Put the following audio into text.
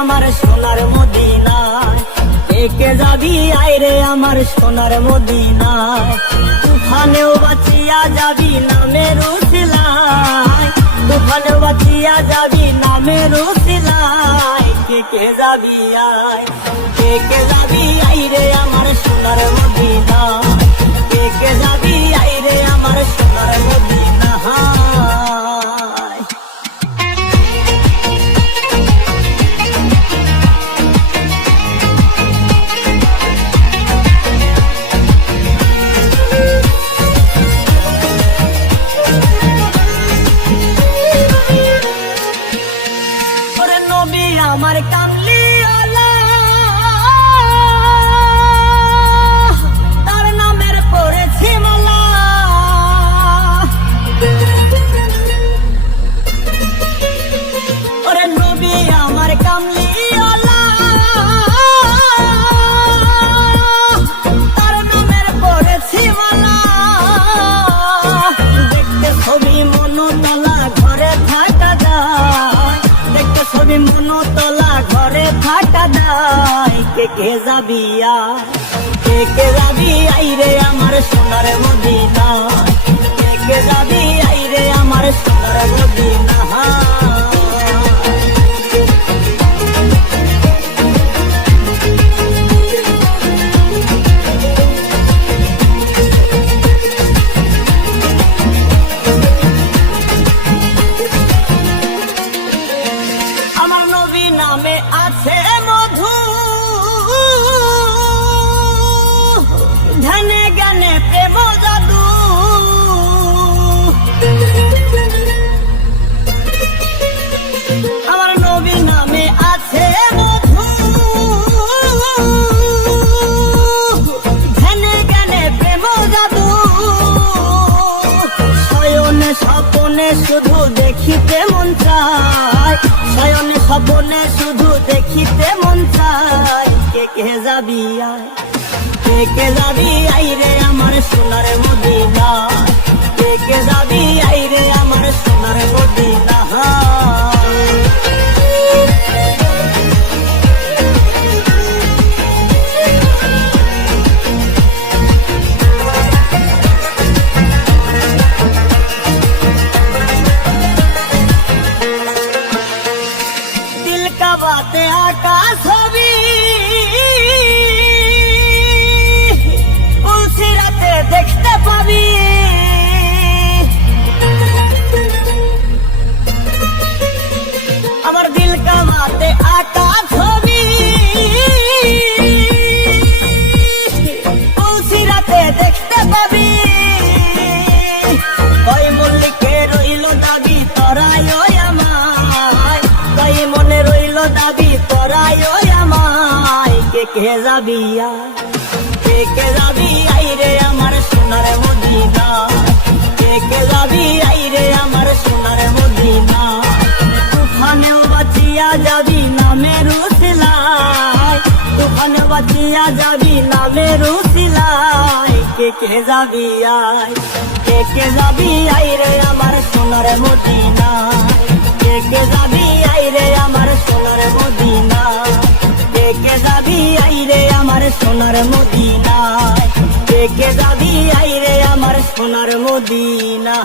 আমার সোনার মদিনায়, কে যাবি আইরে আমার সোনার মদিনায়। তুফানেও বাঁচিয়া যাবি নামের উসিলায়, তুফানেও বাঁচিয়া যাবি নামের উসিলায়। কে যাবি আয়, কে যাবি আইরে আমার সোনার মদিনায়, কে যাবি আইরে আমার সোনার মদিনায়। আমার কামলিওয়ালা তার নামের পড়েছি মালা, ওরে নবী আমার কামলিওয়ালা তার নামের পড়েছি মালা। দেখতে ছবি মনোতলা ঘরে থাকা যায়, দেখতে ছবি মনোতলা ঘরে থাকা যায়। কে যাবি আয়, কে যাবি আইরে আমার সোনার মদিনায়, কে যাবি আইরে আমার সোনার মদিনায়। আমার নবী নামে আছে মধু, ধ্যানে জ্ঞানে প্রেম জাদু। আমার নবী নামে আছে মধু, ধ্যানে জ্ঞানে প্রেম জাদু। শয়নে স্বপনে শুধু দেখিতে মন চায়, শয়নে স্বপনে শুধু দেখিতে মন চায়। কে যাবি আয়, কে যাবি আইরে আমার সোনার মদিনায়, কে যাবি আইরে আমার সোনার মদিনায়। दिल का बातें आकाश होगी, उसी राते देखते पाबी। আমার দিল का बातें आकाश होगी, उसी राते देखते पाबी। ওই মল্লিকে রইল দাবি তোরাই ওই আমায়, তাই মনে রইল দাবি তোরাই ওই আমায়। কে যাবি আয়, কে যাবি আইরে আমার সোনার মদিনায়, কে যাবি আইরে আমার সোনার মদিনায়। তুফানেও বাঁচিয়া যাবি নামের উসিলায়, তুফানে বাঁচিয়া যাবি নামের উসিলায়। কে যাবি আয়, কে যাবি আইরে আমার সোনার মদিনায়, কে যাবি আইরে আমার সোনার মদিনায়, কে যাবি আইরে আমার সোনার মদিনায়, কে যাবি আইরে আমার সোনার মদিনায়।